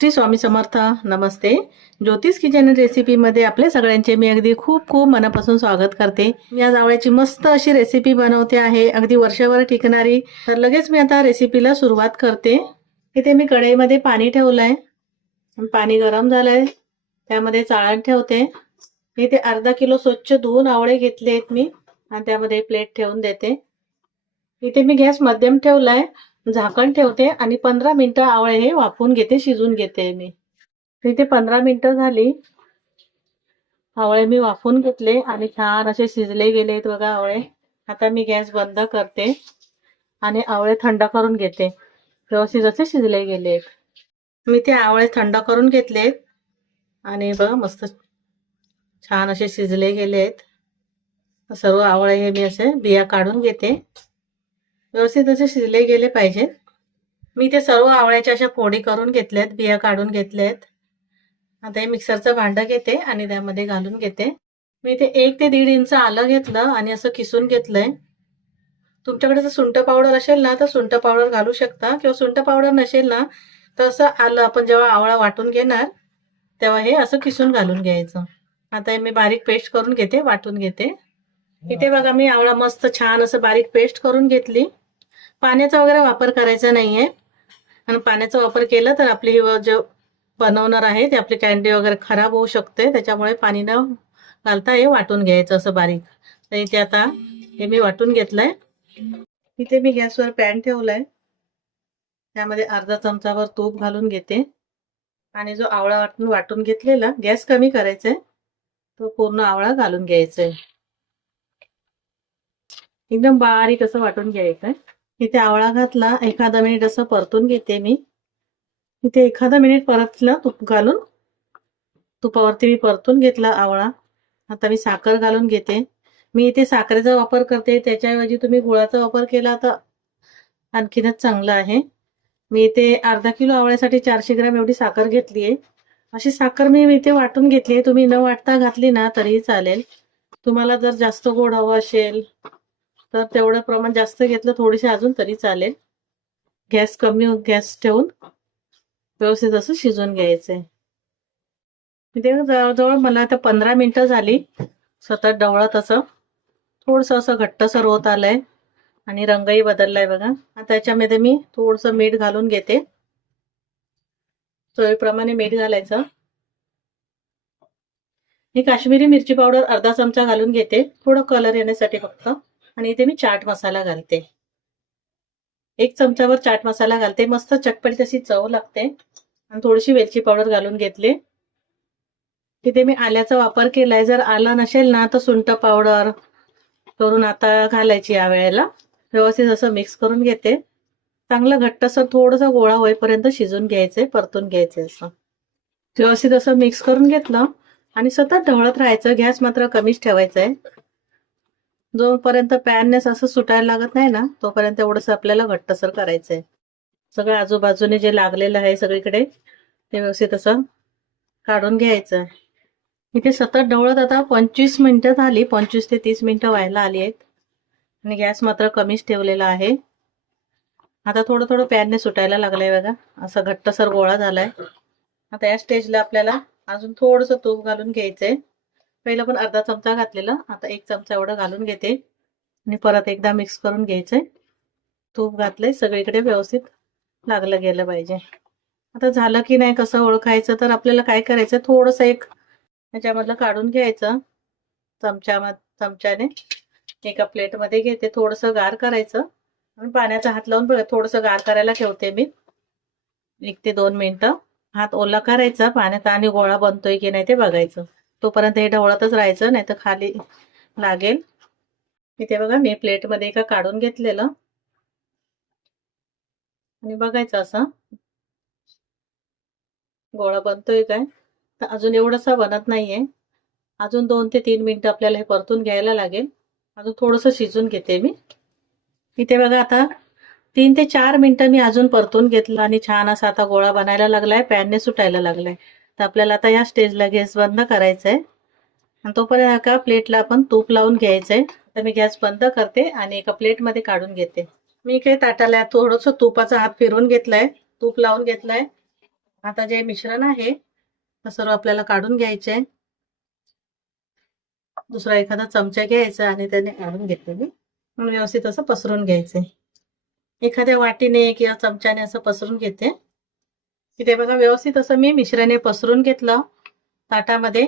श्री स्वामी समर्थ नमस्ते. ज्योतिष किचन रेसिपीमध्ये आपल्या सगळ्यांचे मी अगदी खूप खूप मनापासून स्वागत करते. मी आज आवळ्याची मस्त अशी रेसिपी बनवते आहे. अगदी वर्षभर टिकणारी. तर लगेच मी आता रेसिपीला सुरुवात करते. इथे मी कढईमध्ये पाणी ठेवलं आहे पाणी गरम झालं आहे त्यामध्ये चाळण ठेवते. इथे अर्धा किलो स्वच्छ धुवून आवळे घेतले आहेत मी. आणि त्यामध्ये प्लेट ठेवून देते. इथे मी गॅस मध्यम ठेवलाय. झाकण ठेवते आणि पंधरा मिनिटं आवळे हे वाफवून घेते शिजून घेते मी. इथे पंधरा मिनिटं झाली. आवळे मी वाफवून घेतले आणि छान असे शिजले गेले आहेत बघा आवळे. आता मी गॅस बंद करते आणि आवळे थंड करून घेते. व्यवस्थित असे शिजले गेले मी ते आवळे थंड करून घेतलेत आणि बघा मस्त छान असे शिजले गेले आहेत. सर्व आवळे हे मी असे बिया काढून घेते. व्यवस्थित असे शिजले गेले पाहिजे मी ते सर्व आवळ्याच्या अशा फोडी करून घेतल्यात बिया काढून घेतल्यात. आता हे मिक्सरचं भांडं घेते आणि त्यामध्ये घालून घेते. मी ते एक ते दीड इंच आलं घेतलं आणि असं किसून घेतलंय. तुमच्याकडे जर सुंठ पावडर असेल ना तर सुंठ पावडर घालू शकता. किंवा सुंठ पावडर नसेल ना तर असं आलं आपण जेव्हा आवळा वाटून घेणार तेव्हा हे असं किसून घालून घ्यायचं. आता हे मी बारीक पेस्ट करून घेते वाटून घेते. इथे बघा मी आवळा मस्त छान असं बारीक पेस्ट करून घेतली. पाण्याचा वगैरे वापर करायचा नाहीये. आणि पाण्याचा वापर केला तर आपली ही जे बनवणार आहे ते आपली कॅन्डी वगैरे खराब होऊ शकते. त्याच्यामुळे पाणी न घालता हे वाटून घ्यायचं असं बारीक. तर इथे आता हे मी वाटून घेतलंय. इथे मी गॅसवर पॅन ठेवलाय. त्यामध्ये अर्धा चमचावर तूप घालून घेते. आणि जो आवळा वाटून वाटून घेतलेला गॅस कमी करायचा आहे तो पूर्ण आवळा घालून घ्यायचा आहे एकदम बारीक असं वाटून घ्यायचं आहे इथे आवळा घातला एखादा मिनिट असं परतून घेते मी. इथे एखादा मिनिट परतलं तूप घालून. तुपावरती मी परतून घेतला आवळा. आता मी साखर घालून घेते. मी इथे साखरेचा वापर करते. त्याच्याऐवजी तुम्ही गुळाचा वापर केला तर आणखीनच चांगला आहे. मी इथे अर्धा किलो आवळ्यासाठी चारशे ग्रॅम एवढी साखर घेतली आहे. अशी साखर मी इथे वाटून घेतली आहे. तुम्ही न वाटता घातली ना तरीही चालेल. तुम्हाला जर जास्त गोड हवं असेल तर तेवढं प्रमाण जास्त घेतलं थोडीशी अजून तरी चालेल. गॅस कमी गॅस ठेवून व्यवस्थित असं शिजवून घ्यायचंय. जवळजवळ मला आता पंधरा मिनिटं झाली. सतत डवळत असं. थोडस असं घट्टसर होत आलंय आणि रंगही बदललाय बघा. आता त्याच्यामध्ये मी थोडस मीठ घालून घेते. चवीप्रमाणे मीठ घालायचं. मी काश्मीरी मिरची पावडर अर्धा चमचा घालून घेते. थोडं कलर येण्यासाठी फक्त. आणि इथे मी चाट मसाला घालते. एक चमचावर चाट मसाला घालते. मस्त चटपटी तशी चव लागते. आणि थोडीशी वेलची पावडर घालून घेतली. तिथे मी आल्याचा वापर केलाय. जर आलं नसेल ना तर सुंठ पावडर करून आता घालायची या वेळेला. व्यवस्थित असं मिक्स करून घेते. चांगलं घट्ट असं थोडंसं गोळा होईपर्यंत शिजून घ्यायचंय परतून घ्यायचंय असं. व्यवस्थित असं मिक्स करून घेतलं. आणि सतत ढवळत राहायचं. गॅस मात्र कमीच ठेवायचा आहे जोपर्यंत पॅननेस असं सुटायला लागत नाही ना तोपर्यंत एवढंच आपल्याला घट्टसर करायचंय. सगळं आजूबाजूने जे लागलेलं आहे सगळीकडे ते व्यवस्थित असं काढून घ्यायचं इथे सतत ढवळत आता पंचवीस मिनिटं झाली पंचवीस ते तीस मिनिटं व्हायला आली आहेत. आणि गॅस मात्र कमीच ठेवलेला आहे. आता थोडं थोडं पॅनने सुटायला लागलंय बघा असं घट्टसर गोळा झालाय. आता या स्टेजला आपल्याला अजून थोडंसं तूप घालून घ्यायचंय. पहिलं पण अर्धा चमचा घातलेला. आता एक चमचा एवढं घालून घेते. आणि परत एकदा मिक्स करून घ्यायचंय. तूप घातलंय. सगळीकडे व्यवस्थित लागलं गेलं पाहिजे. आता झालं की नाही कसं ओळखायचं? तर आपल्याला काय करायचं? थोडंसं एक ह्याच्यामधलं काढून घ्यायचं. चमच्या चमच्याने एका प्लेटमध्ये घेते. थोडंसं गार करायचं. आणि पाण्याचा हात लावून बघा थोडंसं गार करायला ठेवते मी. एक ते दोन मिनिटं. हात ओला करायचा. पाण्यात आणि गोळा बनतोय की नाही ते बघायचं. तोपर्यंत हे ढवळतच राहायचं नाही तर खाली लागेल. इथे बघा मी प्लेटमध्ये एका काढून घेतलेलं. आणि बघायचं असं. गोळा बनतोय काय? तर अजून एवढंसा बनत नाहीये. अजून दोन ते तीन मिनिटं आपल्याला हे परतून घ्यायला लागेल. अजून थोडंसं शिजून घेते मी. इथे बघा आता तीन ते चार मिनिटं मी अजून परतून घेतलं आणि छान असा आता गोळा बनायला लागलाय पॅनने सुटायला लागलाय. तर आपल्याला आता या स्टेजला गॅस बंद करायचा आहे आणि तोपर्यंत एका प्लेटला आपण तूप लावून घ्यायचंय. तर मी गॅस बंद करते आणि एका प्लेटमध्ये काढून घेते. मी काही ताटाला थोडंसं तुपाचा हात फिरवून घेतलाय. तूप लावून घेतलाय. आता जे मिश्रण आहे ते सर्व आपल्याला काढून घ्यायचे आहे दुसरा एखादा चमचा घ्यायचा आणि त्याने काढून घेतलेली. मग व्यवस्थित असं पसरून घ्यायचंय. एखाद्या वाटीने किंवा चमच्याने असं पसरून घेते. इथे बघा व्यवस्थित असं मी मिश्रणे पसरून घेतलं ताटामध्ये.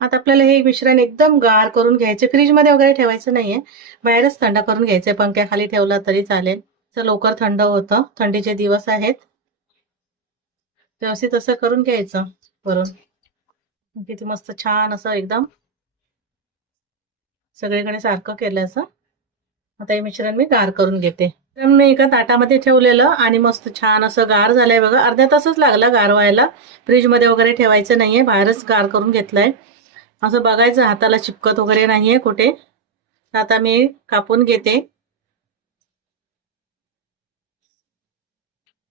आता आपल्याला हे मिश्रण एकदम गार करून घ्यायचे. फ्रीजमध्ये वगैरे ठेवायचं नाहीये. बाहेरच थंड करून घ्यायचे. पंख्याखाली ठेवला तरी चालेल. तर लवकर थंड होतं. थंडीचे दिवस आहेत. व्यवस्थित असं करून घ्यायचं वरून. किती मस्त छान असं एकदम सगळीकडे सारखं केलं असं. आता हे मिश्रण मी गार करून घेते. मी एका ताटामध्ये ठेवलेलं आणि मस्त छान असं गार झालंय बघा. अर्ध्या तासच लागला गार व्हायला. फ्रीजमध्ये वगैरे ठेवायचं नाहीये. बाहेरच गार करून घेतलाय. असं बघायचं हाताला चिपकत वगैरे नाहीये कुठे. आता मी कापून घेते.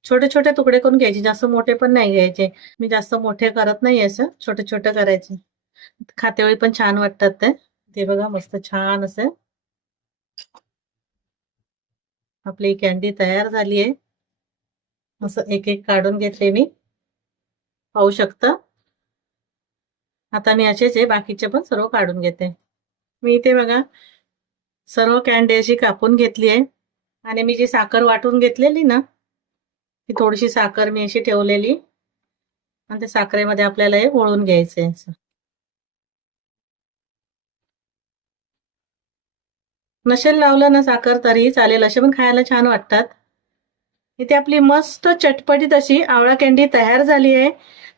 छोटे छोटे तुकडे करून घ्यायचे. जास्त मोठे पण नाही घ्यायचे. मी जास्त मोठे करत नाही असं. छोटे छोटे करायचे. खातेवेळी पण छान वाटतात ते. ते बघा मस्त छान असं. आपली कॅन्डी तयार झाली आहे. असं एक एक काढून घेतले मी. पाहू शकता. आता मी असेच आहे बाकीचे पण सर्व काढून घेते. मी इथे बघा सर्व कॅन्डी अशी कापून घेतली आहे. आणि मी जी साखर वाटून घेतलेली ना ती थोडीशी साखर मी अशी ठेवलेली. आणि त्या साखरेमध्ये आपल्याला हे वळून आहे असं. नसेल लावलं ना साखर तरी चालेल असे पण खायला छान वाटतात. इथे आपली मस्त चटपटीत अशी आवळा कँडी तयार झाली आहे.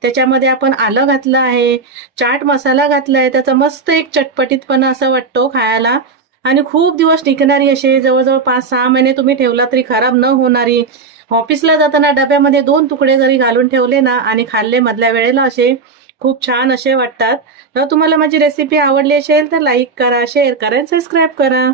त्याच्यामध्ये आपण आलं घातलं आहे चाट मसाला घातला आहे त्याचा मस्त एक चटपटीतपणा असा वाटतो खायला. आणि खूप दिवस टिकणारी असे जवळजवळ पाच सहा महिने तुम्ही ठेवला तरी खराब न होणारी. ऑफिसला जाताना डब्यामध्ये दोन तुकडे जरी घालून ठेवले ना आणि खाल्ले मधल्या वेळेला असे खूप छान असे वाटतात. तर तुम्हाला माझी रेसिपी आवडली असेल तर लाईक करा शेअर करा आणि सबस्क्राईब करा.